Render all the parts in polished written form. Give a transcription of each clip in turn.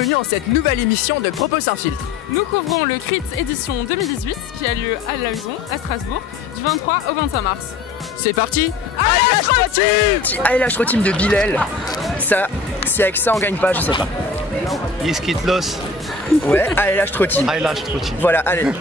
bienvenue en cette nouvelle émission de Propos sans filtre. Nous couvrons le CRIT édition 2018 qui a lieu à la Maison, à Strasbourg, du 23 au 25 mars. C'est parti. Allez la Team. Allez la Team de Bilal. Ça, si avec ça on gagne pas, je sais pas. Yiskitlos. Ouais, allez la Team. Allez la Team. Voilà, allez.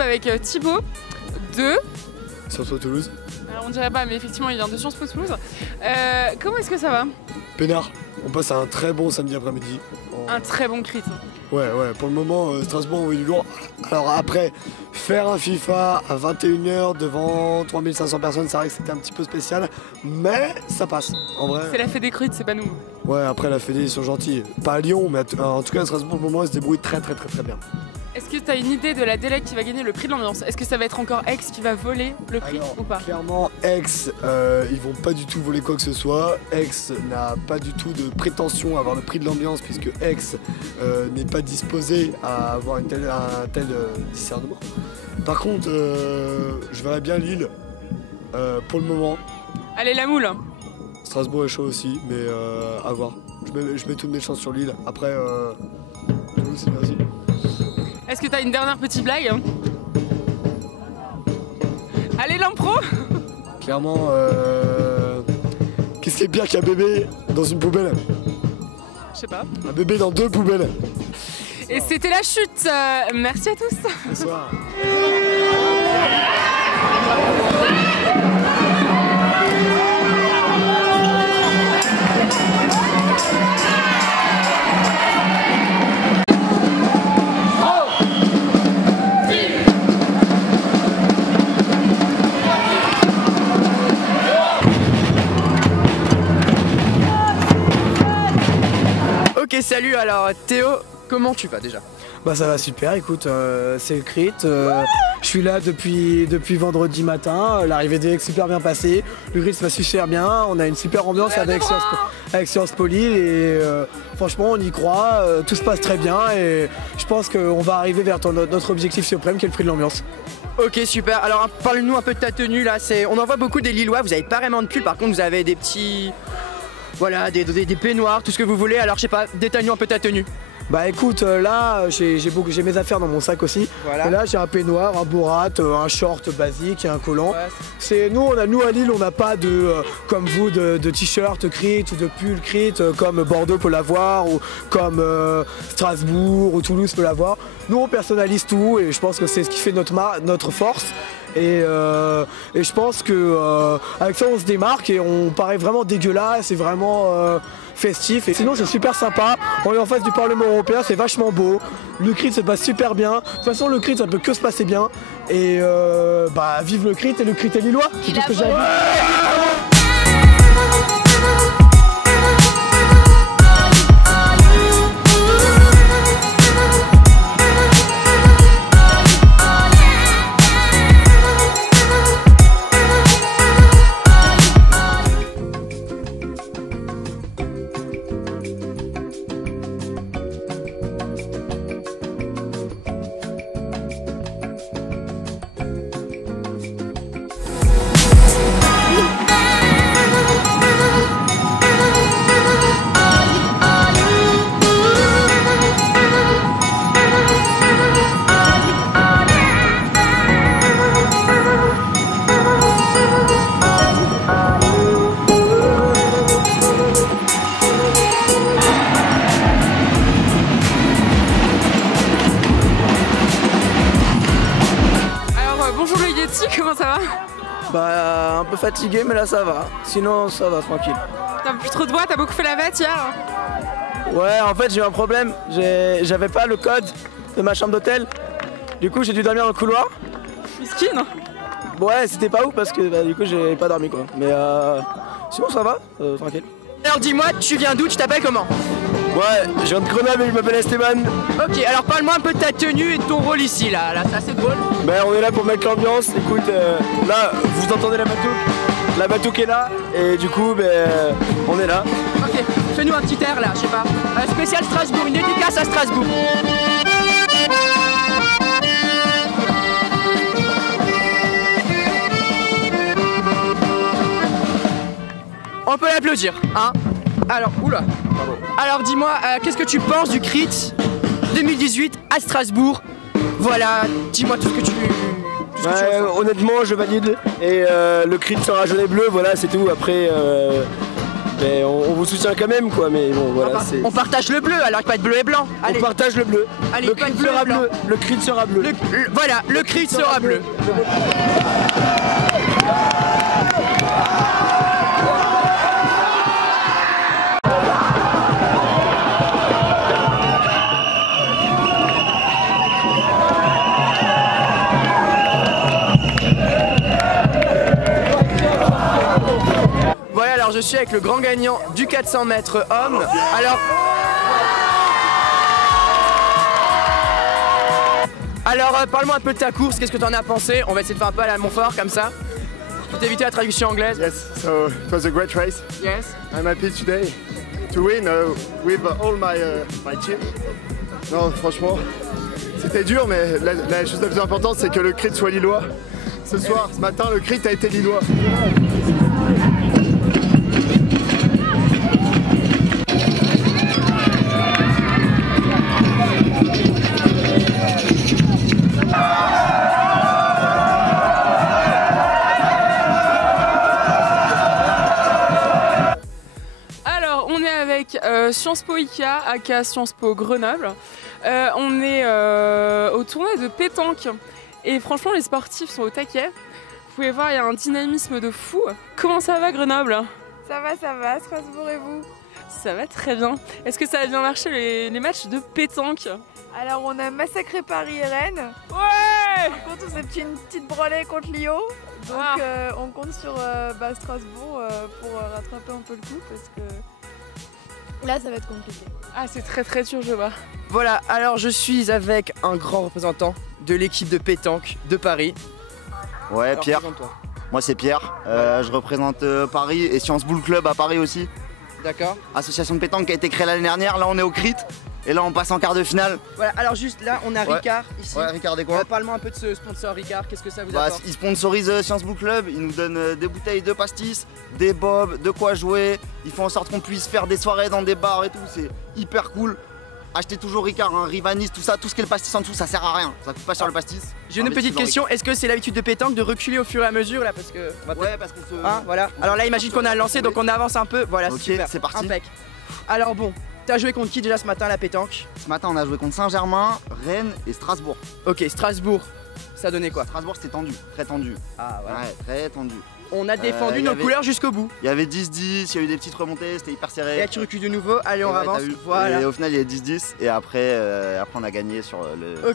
Avec Thibaut de Sciences Po Toulouse. Alors on dirait pas, mais effectivement il vient de Sciences Po Toulouse. Comment est-ce que ça va? Peinard, on passe un très bon samedi après-midi. Un très bon crit. Ouais, pour le moment, Strasbourg, oui, du lourd. Alors après, faire un FIFA à 21 h devant 3500 personnes, c'est vrai que c'était un petit peu spécial, mais ça passe, en vrai. C'est la Fédé Crit, c'est pas nous. Ouais, après la Fédé, ils sont gentils. Pas à Lyon, mais en tout cas à Strasbourg, pour le moment, ils se débrouillent très bien. Est-ce que tu as une idée de la délègue qui va gagner le prix de l'ambiance? Est-ce que ça va être encore Aix qui va voler le prix ou pas? Clairement, Aix, ils vont pas du tout voler quoi que ce soit. Aix n'a pas du tout de prétention à avoir le prix de l'ambiance puisque Aix n'est pas disposé à avoir un tel discernement. Par contre, je verrais bien Lille pour le moment. Allez la moule. Strasbourg est chaud aussi, mais à voir. Je mets toutes mes chances sur Lille. Après, Toulouse, c'est bien aussi. Est-ce que tu as une dernière petite blague? Allez l'impro. Clairement, qu'est-ce qui est pire qu'un bébé dans une poubelle? Je sais pas. Un bébé dans 2 poubelles. Et c'était la chute. Merci à tous. Bonsoir. Ok, salut, alors Théo, comment tu vas déjà? Bah ça va super, écoute, c'est le CRIT, je suis là depuis vendredi matin, l'arrivée est super bien passée, le CRIT se passe super bien, on a une super ambiance avec Sciences Po Lille et franchement on y croit, tout se passe très bien et je pense qu'on va arriver vers notre objectif suprême qui est le prix de l'ambiance. Ok, super, alors parle-nous un peu de ta tenue là, on en voit beaucoup des Lillois, vous avez pas vraiment de pull, par contre vous avez des petits... Voilà, des peignoirs, tout ce que vous voulez, alors je sais pas, détaille-nous un peu ta tenue. Bah écoute, là j'ai mes affaires dans mon sac aussi. Voilà. Et là j'ai un peignoir, un bourrat, un short basique et un collant. Ouais. Nous à Lille on n'a pas de comme vous de t-shirt crit ou de pull crit comme Bordeaux peut l'avoir ou comme Strasbourg ou Toulouse peut l'avoir. Nous on personnalise tout et je pense que c'est ce qui fait notre force. Et je pense que avec ça on se démarque et on paraît vraiment dégueulasse et vraiment festif. Et sinon c'est super sympa, on est en face du Parlement européen, c'est vachement beau. Le CRIT se passe super bien. De toute façon le CRIT ça peut que se passer bien. Et bah vive le CRIT et le CRIT est lillois, c'est tout ce que j'ai à dire. fatigué, mais là ça va. Sinon, ça va, tranquille. T'as plus trop de voix, t'as beaucoup fait la fête hier? Ouais, en fait, j'ai eu un problème. J'avais pas le code de ma chambre d'hôtel. Du coup, j'ai dû dormir dans le couloir. Miskin. Ouais, c'était pas ouf parce que du coup, j'ai pas dormi quoi. Mais sinon, ça va, tranquille. Alors dis-moi, tu viens d'où? Tu t'appelles comment? Ouais, je viens de Grenoble et je m'appelle Esteban. Ok, alors parle-moi un peu de ta tenue et de ton rôle ici, là c'est assez drôle. Ben, on est là pour mettre l'ambiance. Écoute, là, vous entendez la batouque? La batouque est là et du coup, ben, on est là. Ok, fais-nous un petit air là, je sais pas. Spécial Strasbourg, une dédicace à Strasbourg. On peut l'applaudir, hein? Alors, oula. Alors dis-moi, qu'est-ce que tu penses du CRIT 2018 à Strasbourg? Voilà, dis-moi tout ce que tu... Honnêtement, je valide. Et le CRIT sera jaune et bleu, voilà, c'est tout. Après, ben, on vous soutient quand même, quoi. Mais bon, voilà, c'est... On partage le bleu, alors pas de bleu et blanc. Allez. On partage le bleu. Allez, le CRIT sera bleu. Le CRIT sera bleu. Voilà, le CRIT sera bleu. Alors je suis avec le grand gagnant du 400 mètres homme. Alors parle-moi un peu de ta course, qu'est-ce que tu en as pensé? On va essayer de faire un peu à la Montfort comme ça. Pour t'éviter la traduction anglaise. Yes, so it was a great race. Yes. I'm happy today to win with all my team. Non, franchement, c'était dur, mais la chose la plus importante, c'est que le CRIT soit lillois. Ce soir, ce matin, le CRIT a été lillois. Sciences Po IKEA, aka Sciences Po Grenoble. On est au tournoi de pétanque et franchement les sportifs sont au taquet. Vous pouvez voir, il y a un dynamisme de fou. Comment ça va Grenoble? Ça va, Strasbourg et vous? Ça va très bien. Est-ce que ça a bien marché les matchs de pétanque? Alors on a massacré Paris et Rennes. Ouais. Par contre on s'est pris une petite branlée contre Lyon. Donc on compte sur Strasbourg pour rattraper un peu le coup parce que là ça va être compliqué. Ah c'est très dur je vois. Voilà, alors je suis avec un grand représentant de l'équipe de pétanque de Paris. Ouais, alors, Pierre. Moi c'est Pierre, je représente Paris et Sciences Boule Club à Paris aussi. D'accord. Association de pétanque qui a été créée l'année dernière, là on est au CRIT et là on passe en quart de finale. Voilà, alors juste là on a Ricard ici. Ouais, Ricard des coins. Parle-moi un peu de ce sponsor Ricard, qu'est-ce que ça vous apporte? Il sponsorise Sciences Boule Club, il nous donne des bouteilles de pastis, des bobs, de quoi jouer, il fait en sorte qu'on puisse faire des soirées dans des bars et tout, c'est hyper cool. Achetez toujours Ricard, hein, Rivanis, tout ça, tout ce qui est le pastis en dessous, ça sert à rien, ça coûte pas cher le pastis. J'ai une petite question, est-ce que c'est l'habitude de pétanque de reculer au fur et à mesure là parce que... Ouais, parce qu'on se... Hein, voilà. Alors là imagine qu'on a lancé donc on avance un peu, voilà ok, super, c'est parti. Impec. Alors bon, t'as joué contre qui déjà ce matin à la pétanque? Ce matin on a joué contre Saint-Germain, Rennes et Strasbourg. Ok, Strasbourg, ça donnait quoi? Strasbourg c'était tendu, très tendu. Ah voilà. Ouais, très tendu. On a défendu nos couleurs jusqu'au bout. Il y avait 10-10, il y a eu des petites remontées, c'était hyper serré. Et là tu recules de nouveau, allez on avance, voilà. Et au final il y a 10-10 et après on a gagné sur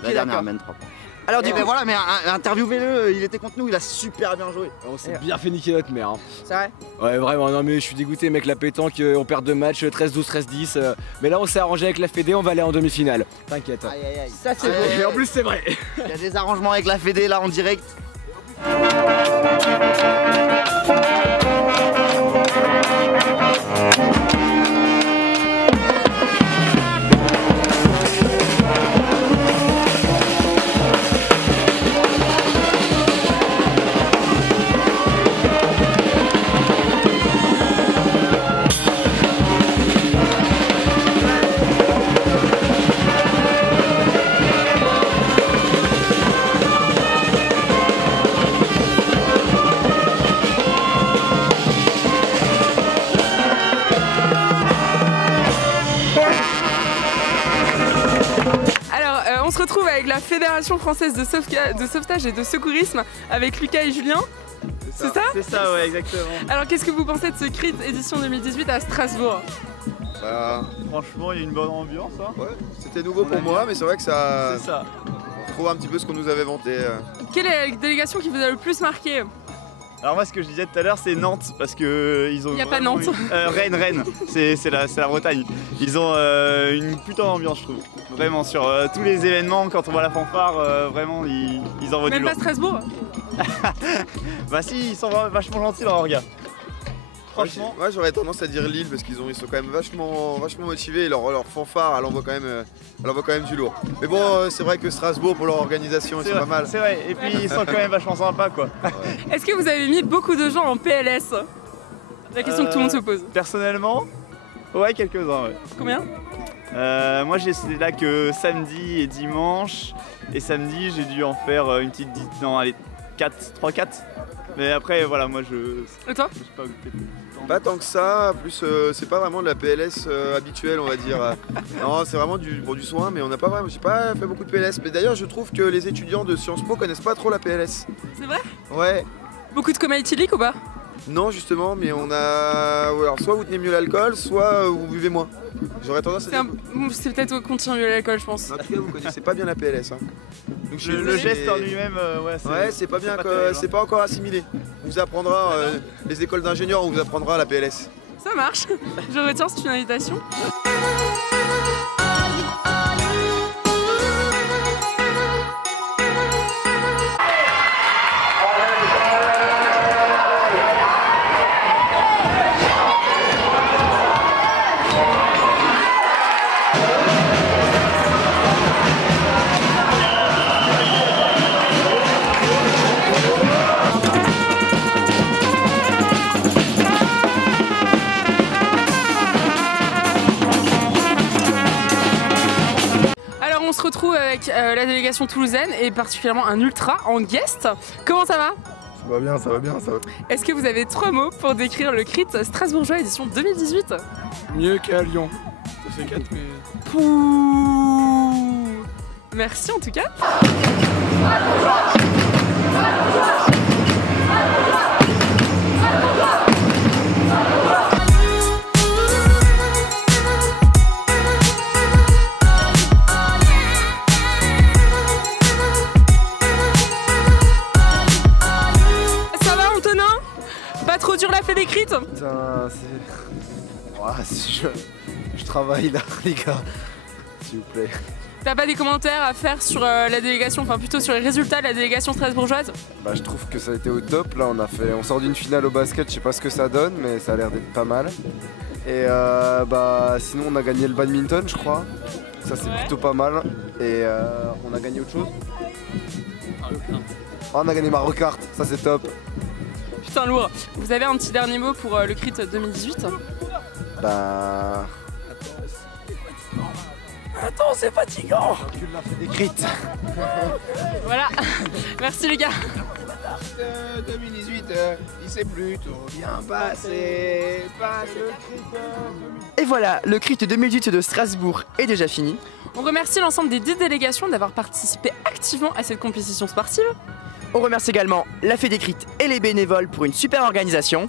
la dernière main 3 points. Alors du coup, voilà, mais interviewez-le, il était contre nous, il a super bien joué. On s'est bien fait niquer notre mère. Hein. C'est vrai? Ouais vraiment, non mais je suis dégoûté mec, la pétanque, on perd 2 matchs, 13-12, 13-10. Mais là on s'est arrangé avec la Fédé, on va aller en demi-finale. T'inquiète. Aïe aïe aïe. Ça c'est beau. Et en plus c'est vrai. Il y a des arrangements avec la Fédé là en direct. On se retrouve avec la Fédération française de sauvetage et de secourisme avec Lucas et Julien. C'est ça? C'est ça, ouais, exactement. Alors qu'est-ce que vous pensez de ce crit édition 2018 à Strasbourg? Franchement, il y a une bonne ambiance. Hein. Ouais, c'était nouveau pour moi, mais c'est vrai que ça. C'est ça. On retrouve un petit peu ce qu'on nous avait vanté. Quelle est la délégation qui vous a le plus marqué? Alors moi, ce que je disais tout à l'heure, c'est Nantes, parce que ils ont. Il n'y a pas Nantes. Rennes, c'est la Bretagne. Ils ont une putain d'ambiance, je trouve. Vraiment, sur tous les événements, quand on voit la fanfare, vraiment, ils envoient du lourd. Même pas Strasbourg? Bah si, ils sont vachement gentils dans leur regard. Franchement. Moi j'aurais tendance à dire Lille parce qu'ils sont quand même vachement motivés et leur fanfare elle envoie quand même du lourd. Mais bon c'est vrai que Strasbourg pour leur organisation ils sont pas mal. C'est vrai, et puis ils sont quand même vachement sympas quoi. Ouais. Est-ce que vous avez mis beaucoup de gens en PLS? La question que tout le monde se pose. Personnellement, ouais, quelques-uns, ouais. Combien? Moi j'ai là que samedi et dimanche. Et samedi j'ai dû en faire une petite... Non allez, 3-4. Mais après voilà, moi je... Et toi? Je sais pas occupé. Pas tant que ça, plus c'est pas vraiment de la PLS habituelle on va dire. Non c'est vraiment pour du soin mais on n'a pas vraiment, j'ai pas fait beaucoup de PLS. Mais d'ailleurs je trouve que les étudiants de Sciences Po connaissent pas trop la PLS. C'est vrai? Ouais. Beaucoup de coma éthylique ou pas? Non justement mais on a... Alors soit vous tenez mieux l'alcool, soit vous buvez moins. J'aurais tendance à dire... C'est peut-être qu'on tient mieux l'alcool je pense. En tout cas vous connaissez pas bien la PLS. Hein. Donc, le geste en lui-même, ouais, c'est pas bien, c'est pas encore assimilé. On vous apprendra, les écoles d'ingénieurs, on vous apprendra la PLS. Ça marche, je retiens, c'est une invitation. On se retrouve avec la délégation toulousaine et particulièrement un ultra en guest. Comment ça va? Ça va bien, ça va bien, ça va. Est-ce que vous avez 3 mots pour décrire le crit strasbourgeois édition 2018? Mieux qu'à Lyon. Ça fait 4 mais... Pouh. Merci en tout cas. Pas trop dur la fait des crites? Putain, c'est... Ouais, je travaille là, les gars. S'il vous plaît. T'as pas des commentaires à faire sur la délégation, enfin plutôt sur les résultats de la délégation strasbourgeoise? Bah je trouve que ça a été au top, là on sort d'une finale au basket, je sais pas ce que ça donne, mais ça a l'air d'être pas mal. Et bah sinon on a gagné le badminton je crois, ça c'est plutôt pas mal. Et on a gagné autre chose? Oh, on a gagné Mario Kart, ça c'est top. Putain lourd. Vous avez un petit dernier mot pour le crit 2018? Bah... Attends, c'est fatigant. On a fait des crits. Voilà. Merci les gars. 2018, il s'est plutôt bien passé. Et voilà, le crit 2018 de Strasbourg est déjà fini. On remercie l'ensemble des 10 délégations d'avoir participé activement à cette compétition sportive. On remercie également la Fédécrit et les bénévoles pour une super organisation.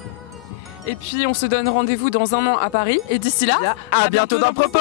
Et puis on se donne rendez-vous dans un an à Paris. Et d'ici là, à bientôt dans Propos.